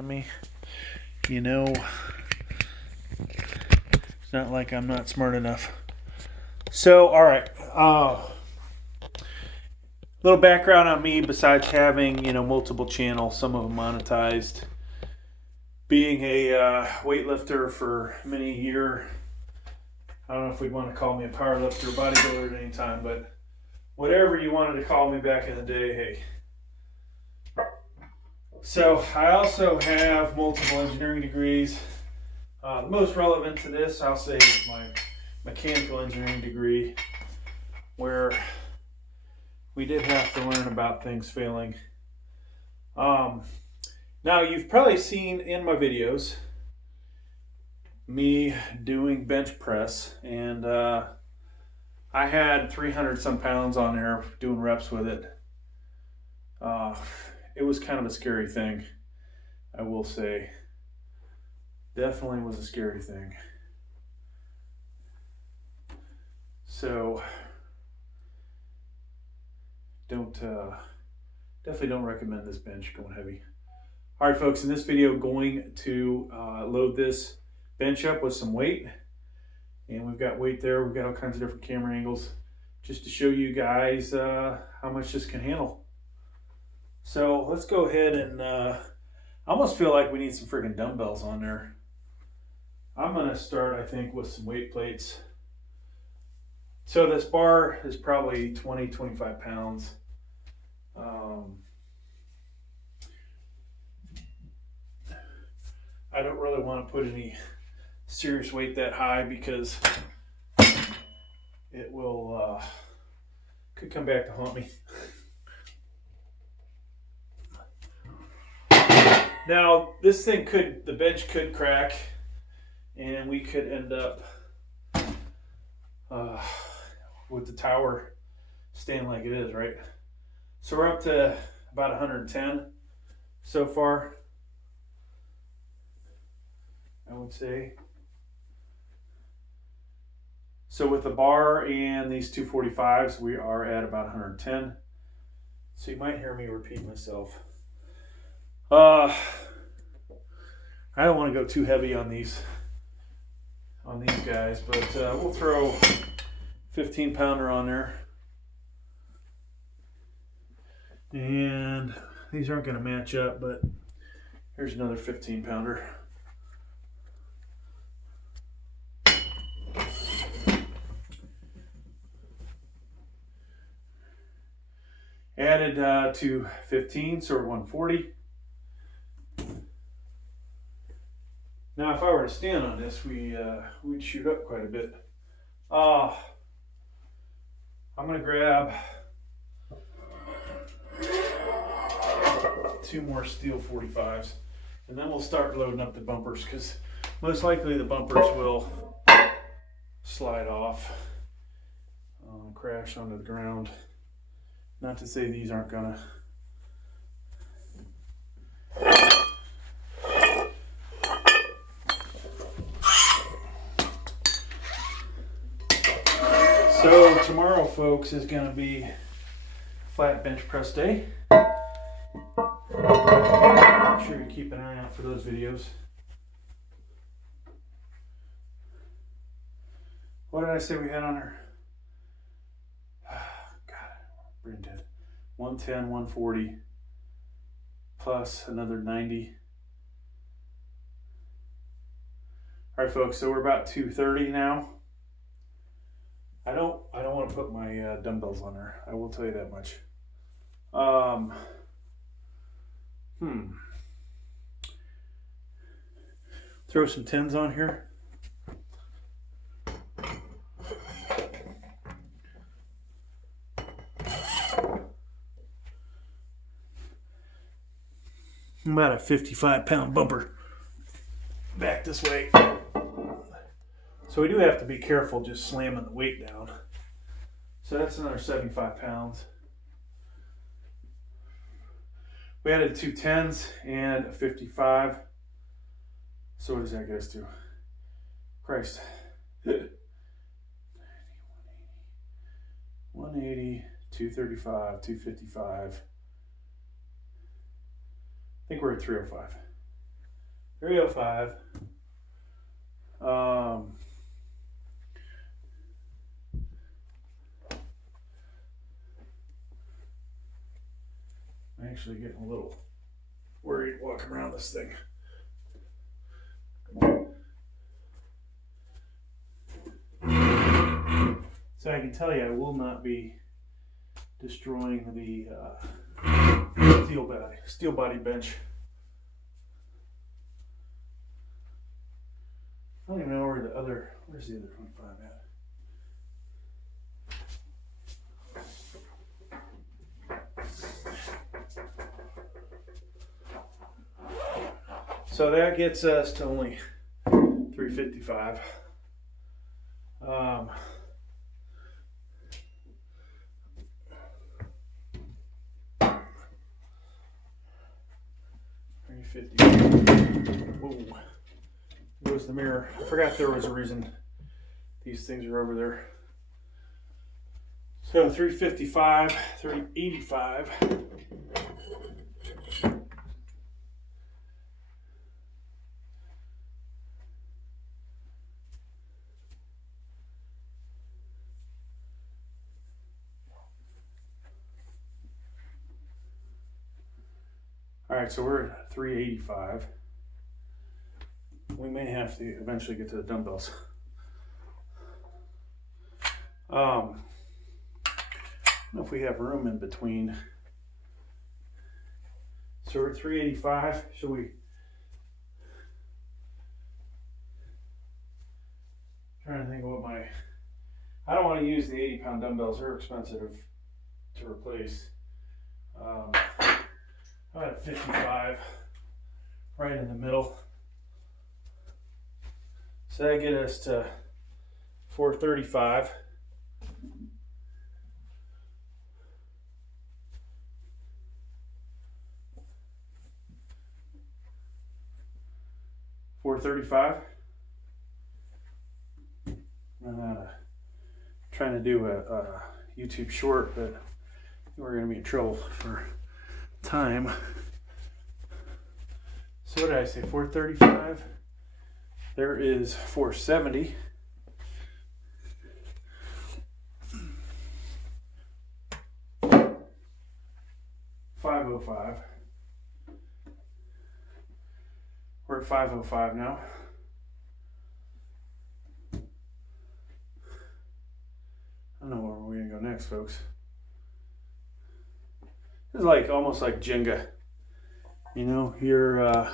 to me. You know, it's not like I'm not smart enough. So, all right. Little background on me besides having, multiple channels, some of them monetized. Being a weightlifter for many years. I don't know if we'd want to call me a powerlifter or bodybuilder at any time, but whatever you wanted to call me back in the day, hey. So I also have multiple engineering degrees. The most relevant to this, I'll say, is my mechanical engineering degree, where we did have to learn about things failing. Now, you've probably seen in my videos me doing bench press, and I had 300 some pounds on there doing reps with it. It was kind of a scary thing, I will say. Definitely was a scary thing. So definitely don't recommend this bench going heavy. All right, folks, in this video, going to load this bench up with some weight. And we've got weight there. We've got all kinds of different camera angles just to show you guys how much this can handle. So let's go ahead and I almost feel like we need some freaking dumbbells on there. I'm going to start, I think, with some weight plates. So this bar is probably 20-25 pounds. I don't really want to put any serious weight that high because it will could come back to haunt me. Now this thing the bench could crack, and we could end up with the tower staying like it is, right? So we're up to about 110 so far, I would say. So with the bar and these 245s, we are at about 110. So you might hear me repeat myself. I don't want to go too heavy on these guys, but we'll throw 15 pounder on there. And these aren't going to match up, but here's another 15 pounder. Added to 15, so we're 140. Now, if I were to stand on this, we'd shoot up quite a bit. I'm going to grab 2 more steel 45s, and then we'll start loading up the bumpers, because most likely the bumpers will slide off, crash onto the ground. Not to say these aren't gonna. So tomorrow, folks, is gonna be flat bench press day. Make sure you keep an eye out for those videos. What did I say we had on her? Brain dead. 110, 140, plus another 90. All right, folks, so we're about 230 now. I don't want to put my dumbbells on there. I will tell you that much. Throw some 10s on here. About a 55-pound bumper back this way. So we do have to be careful just slamming the weight down. So that's another 75 pounds. We added 2 10s and a 55. So what does that get us to? Christ. 180, 235, 255. I think we're at 305. 305. I'm actually getting a little worried walking around this thing. So I can tell you I will not be destroying the steel body bench. I don't even know where's the other 25 at? So that gets us to only 355. Whoa. Goes the mirror. I forgot there was a reason these things are over there. So 355, 385. All right, so we're at 385. We may have to eventually get to the dumbbells. I don't know if we have room in between. So we're at 385. Should we? Trying to think of what my. I don't want to use the 80-pound dumbbells. They're expensive to replace. I'm at 55, right in the middle. So that gets us to 435. I'm trying to do a YouTube short, but we're going to be in trouble for time. So what did I say? 435. There is 470. $505. We're at 505 now. I don't know where we're going to go next, folks. This is like almost like Jenga. You know, you're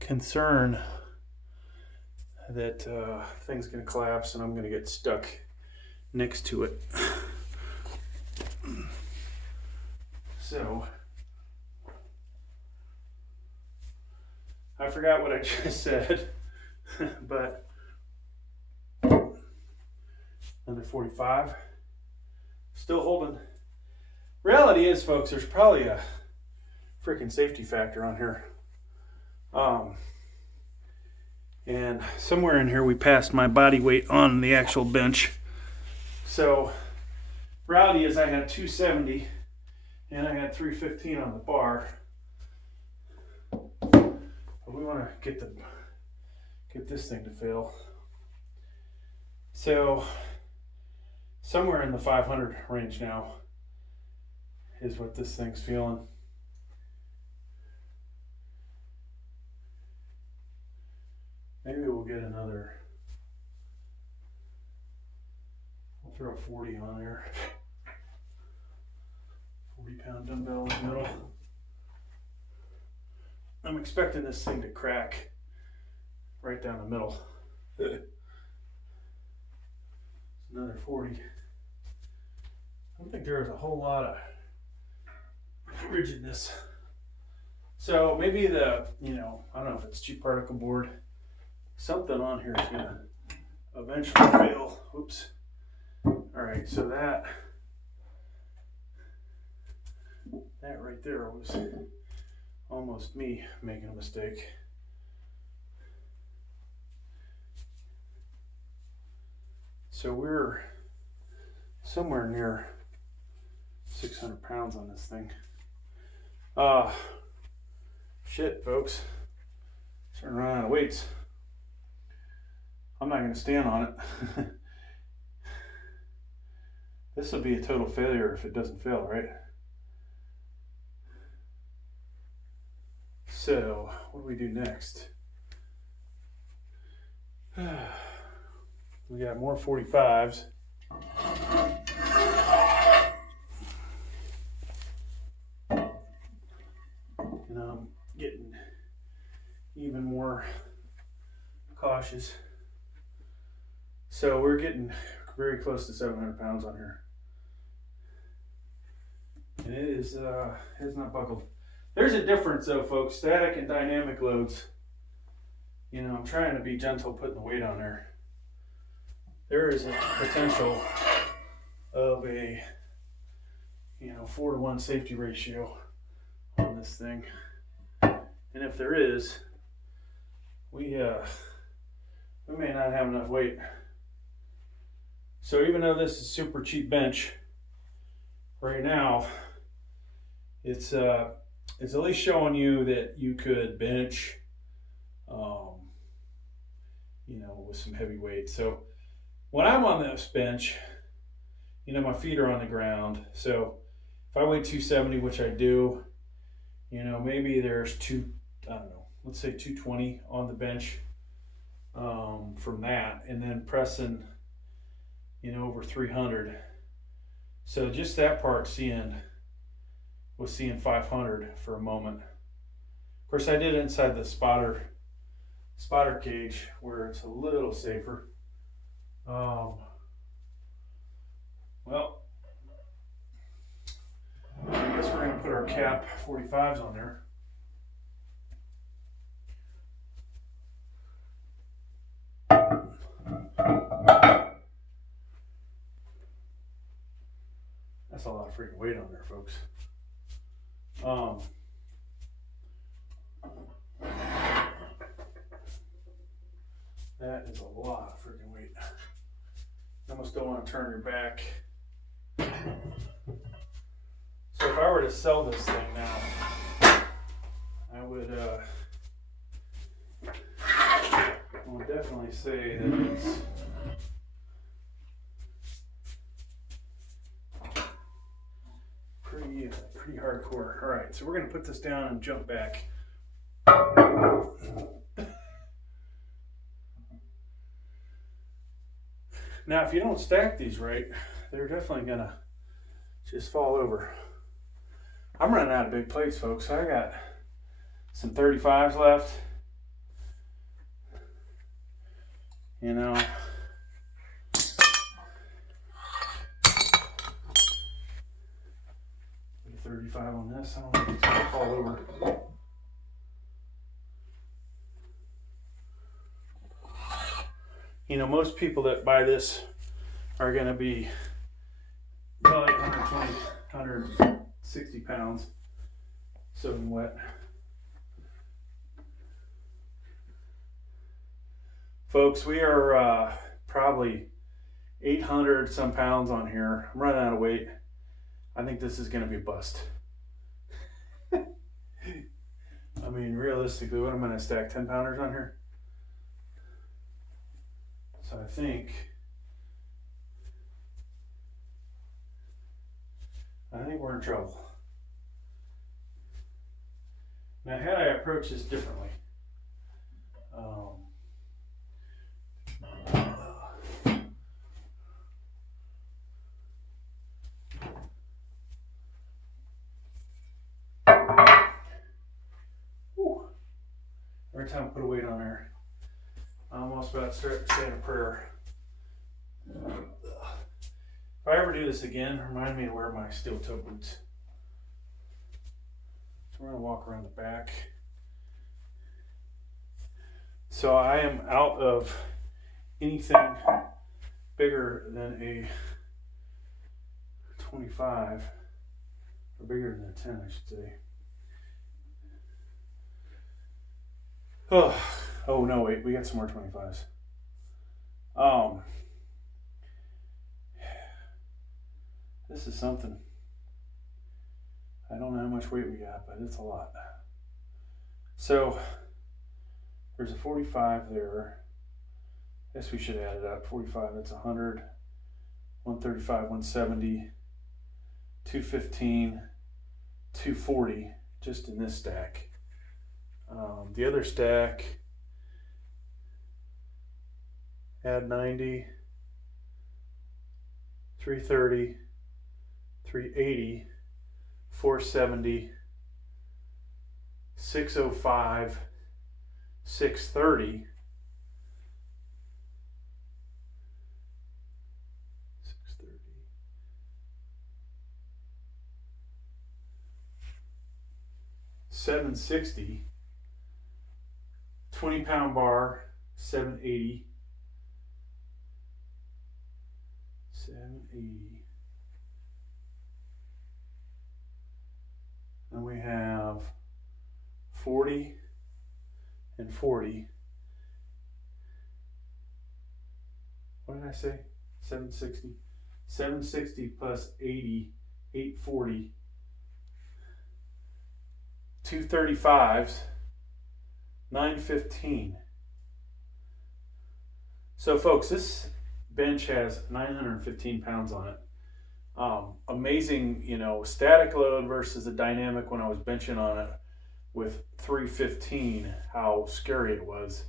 concerned that things going to collapse and I'm going to get stuck next to it. So, I forgot what I just said, but another 45. Still holding. Reality is, folks, there's probably a freaking safety factor on here. And somewhere in here we passed my body weight on the actual bench. So reality is I had 270 and I had 315 on the bar. But we want to get this thing to fail. So somewhere in the 500 range now is what this thing's feeling. Maybe we'll get another, we'll throw a 40 on there. 40-pound dumbbell in the middle. I'm expecting this thing to crack right down the middle. Another 40. I don't think there's a whole lot of rigidness. So maybe the, I don't know if it's cheap particle board. Something on here is gonna eventually fail. Oops. All right, so that right there was almost me making a mistake. So we're somewhere near 600 pounds on this thing. Shit, folks. Starting to run out of weights. I'm not going to stand on it. This will be a total failure if it doesn't fail, right? So, what do we do next? We got more 45s. And I'm getting even more cautious. So we're getting very close to 700 pounds on here. And it is it's not buckled. There's a difference though, folks, static and dynamic loads. You know, I'm trying to be gentle putting the weight on there. There is a potential of a, 4-to-1 safety ratio on this thing. And if there is, we may not have enough weight. So even though this is super cheap bench, right now, it's at least showing you that you could bench, with some heavy weight. So when I'm on this bench, my feet are on the ground. So if I weigh 270, which I do, maybe there's let's say 220 on the bench from that, and then pressing, over 300. So just that part was seeing 500 for a moment. Of course, I did it inside the spotter cage where it's a little safer. Well, I guess we're going to put our cap 45s on there. That's a lot of freaking weight on there, folks. That is a lot of freaking weight. You almost don't want to turn your back. So if I were to sell this thing now, I would definitely say that it's pretty hardcore. All right, so we're going to put this down and jump back. Now, if you don't stack these right, they're definitely going to just fall over. I'm running out of big plates, folks. I got some 35s left. 35 on this. I don't think it's going to fall over. Most people that buy this are going to be probably 120, 160 pounds soaking wet. Folks, we are probably 800 some pounds on here. I'm running out of weight. I think this is going to be a bust. I mean, realistically, what am I going to stack 10 pounders on here? So I think we're in trouble. Now, had I approached this differently, every time I put a weight on there, I'm almost about to start saying a prayer. If I ever do this again, remind me to wear my steel toe boots. So we're going to walk around the back. So I am out of anything bigger than a 25, or bigger than a 10, I should say. Oh no, wait, we got some more 25s. This is something. I don't know how much weight we got, but it's a lot. So There's a 45 there. Guess we should add it up. 45, that's 100, 135, 170, 215, 240, just in this stack. The other stack, add 90, 330, 380, 470, 605, 630, 760, 20-pound bar, 780, 780. And we have 40 and 40. What did I say? 760. 760 plus 80, 840. 235s, 915. So folks, this bench has 915 pounds on it. Amazing, you know, static load versus the dynamic when I was benching on it with 315, how scary it was.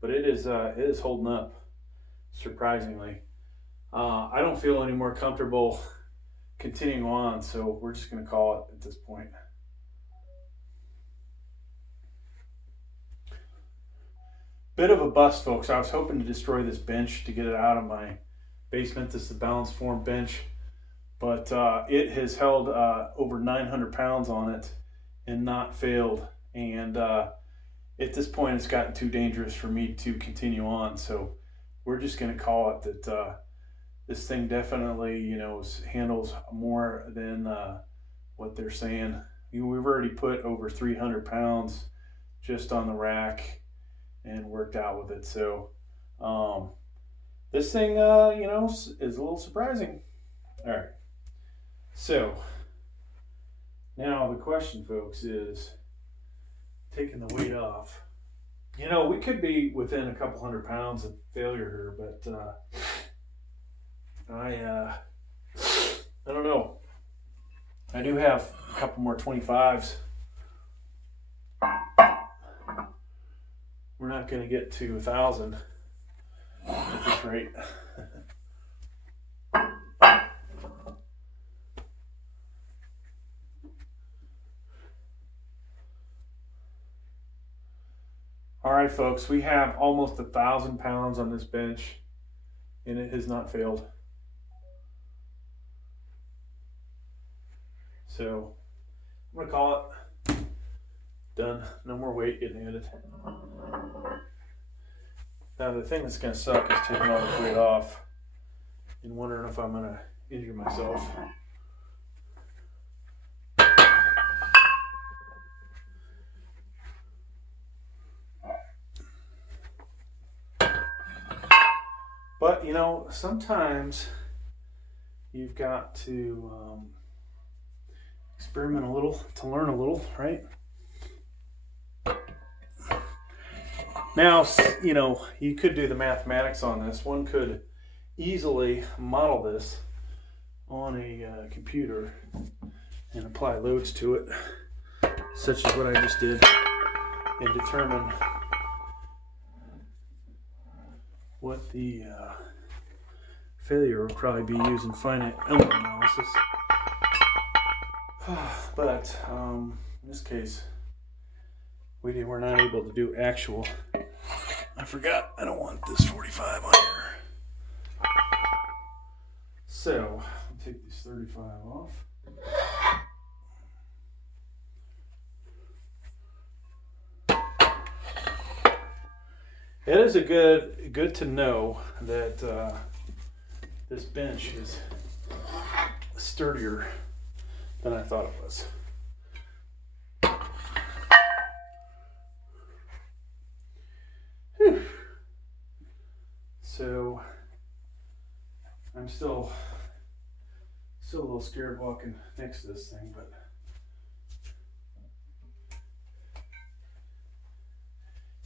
But it is holding up, surprisingly. I don't feel any more comfortable continuing on, so we're just going to call it at this point. Bit of a bust, folks. I was hoping to destroy this bench to get it out of my basement. This is the balance form bench, but it has held over 900 pounds on it and not failed. And at this point, it's gotten too dangerous for me to continue on. So we're just going to call it that. This thing definitely, you know, handles more than what they're saying. You know, we've already put over 300 pounds just on the rack and worked out with it. So this thing, you know, is a little surprising. All right. So now the question, folks, is taking the weight off. You know, we could be within a couple hundred pounds of failure here, but I don't know. I do have a couple more 25s. We're not going to get to 1,000 at this rate. All right, folks, we have almost 1,000 pounds on this bench, and it has not failed. So I'm gonna call it done. No more weight getting added. Now the thing that's gonna suck is taking all this weight off and wondering if I'm gonna injure myself. But you know, sometimes you've got to experiment a little to learn a little, right? Now, you know, you could do the mathematics on this. One could easily model this on a computer and apply loads to it, such as what I just did, and determine what the failure will probably be using finite element analysis. But in this case, we were not able to do actual. I forgot, I don't want this 45 on here. So, I'll take this 35 off. It is good to know that this bench is sturdier than I thought it was. Whew. So I'm still a little scared walking next to this thing, but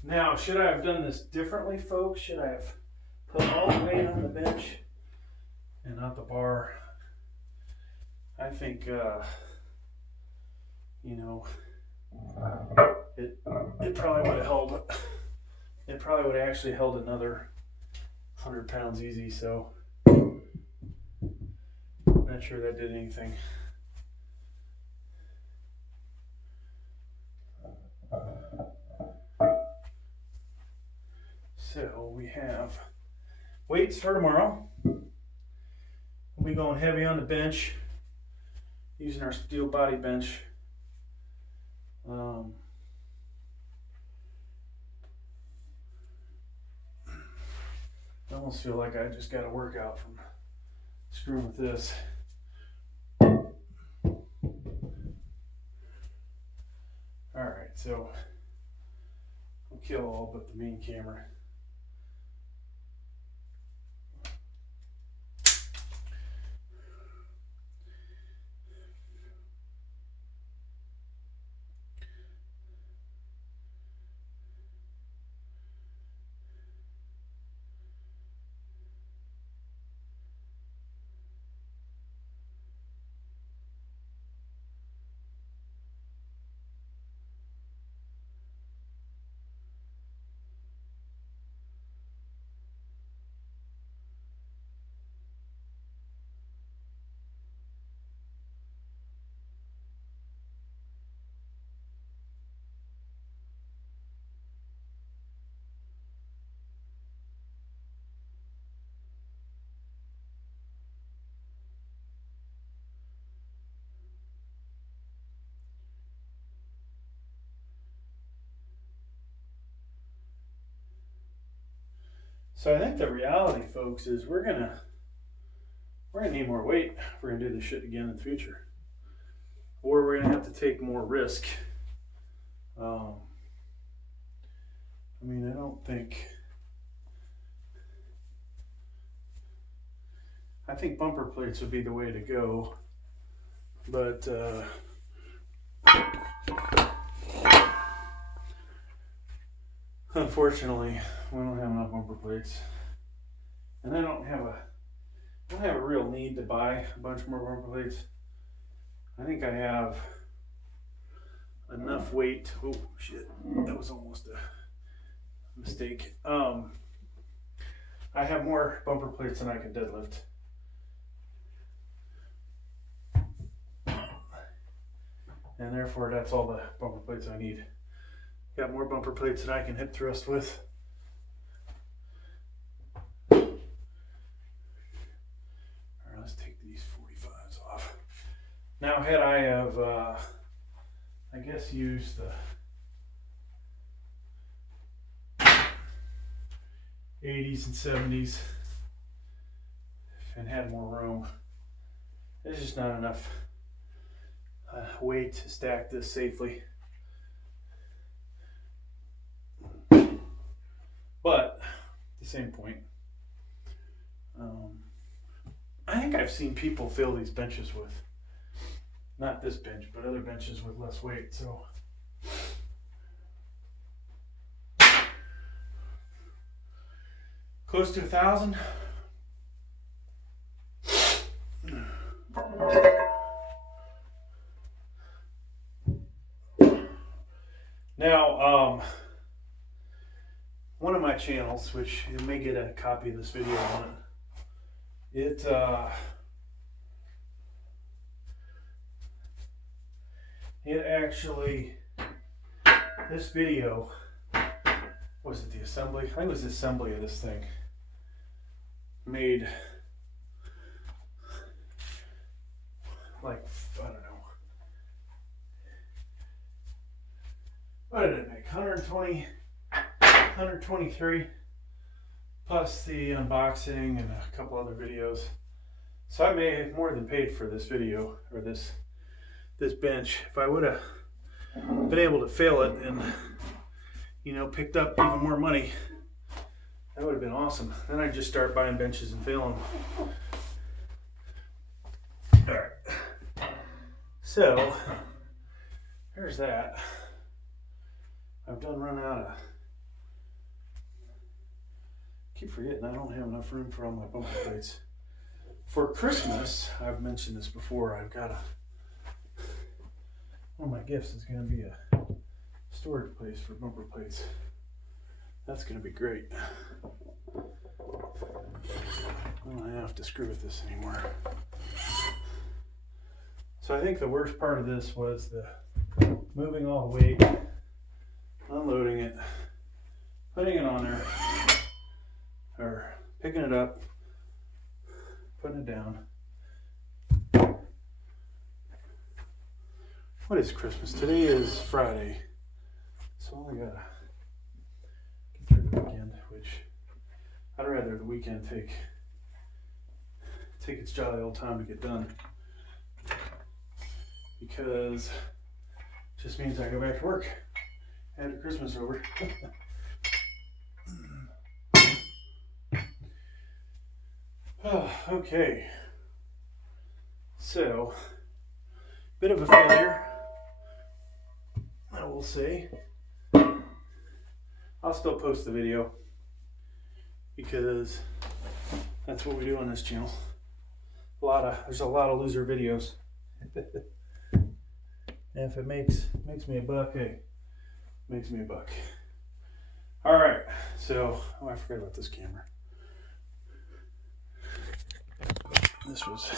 Now, should I have done this differently, folks? Should I have put all the weight on the bench and not the bar? I think, you know, it probably would have held, it probably would have actually held another 100 pounds easy, so not sure that did anything. So we have weights for tomorrow. We'll be going heavy on the bench, using our steel body bench. I almost feel like I just got a workout from screwing with this. Alright, so I'll kill all but the main camera. So I think the reality, folks, is we're gonna need more weight if we're gonna do this shit again in the future, or we're gonna have to take more risk. I mean, I don't think. I think bumper plates would be the way to go, but unfortunately, we don't have enough bumper plates, and I don't have a real need to buy a bunch more bumper plates. I think I have enough weight. Oh shit, that was almost a mistake. I have more bumper plates than I can deadlift. And therefore, that's all the bumper plates I need. Got more bumper plates than I can hip thrust with. Alright, let's take these 45s off. Now, had I have, I guess, used the 80s and 70s and had more room, there's just not enough weight to stack this safely. But at the same point, I think I've seen people fill these benches with, not this bench, but other benches with less weight. So close to 1,000. Now, one of my channels, which you may get a copy of this video on it, it actually, this video, was it the assembly? I think it was the assembly of this thing. Made, like, I don't know. What did it make? 120, 123, plus the unboxing and a couple other videos. So I may have more than paid for this video, or this bench. If I would have been able to fail it and, you know, picked up even more money, that would have been awesome. Then I'd just start buying benches and fail them. All right. So there's that. I've done run out of keep forgetting I don't have enough room for all my bumper plates. For Christmas, I've mentioned this before, I've got one of my gifts is going to be a storage place for bumper plates. That's going to be great. I don't have to screw with this anymore. So I think the worst part of this was the moving all the weight, unloading it, putting it on there, or picking it up, putting it down. What is Christmas? Today is Friday, so I gotta get through the weekend, which I'd rather the weekend take its jolly old time to get done, because it just means I go back to work after Christmas is over. Okay, so bit of a failure, I will say. I'll still post the video because that's what we do on this channel. There's a lot of loser videos. And if it makes me a buck, hey, makes me a buck. All right, so I forgot about this camera. This was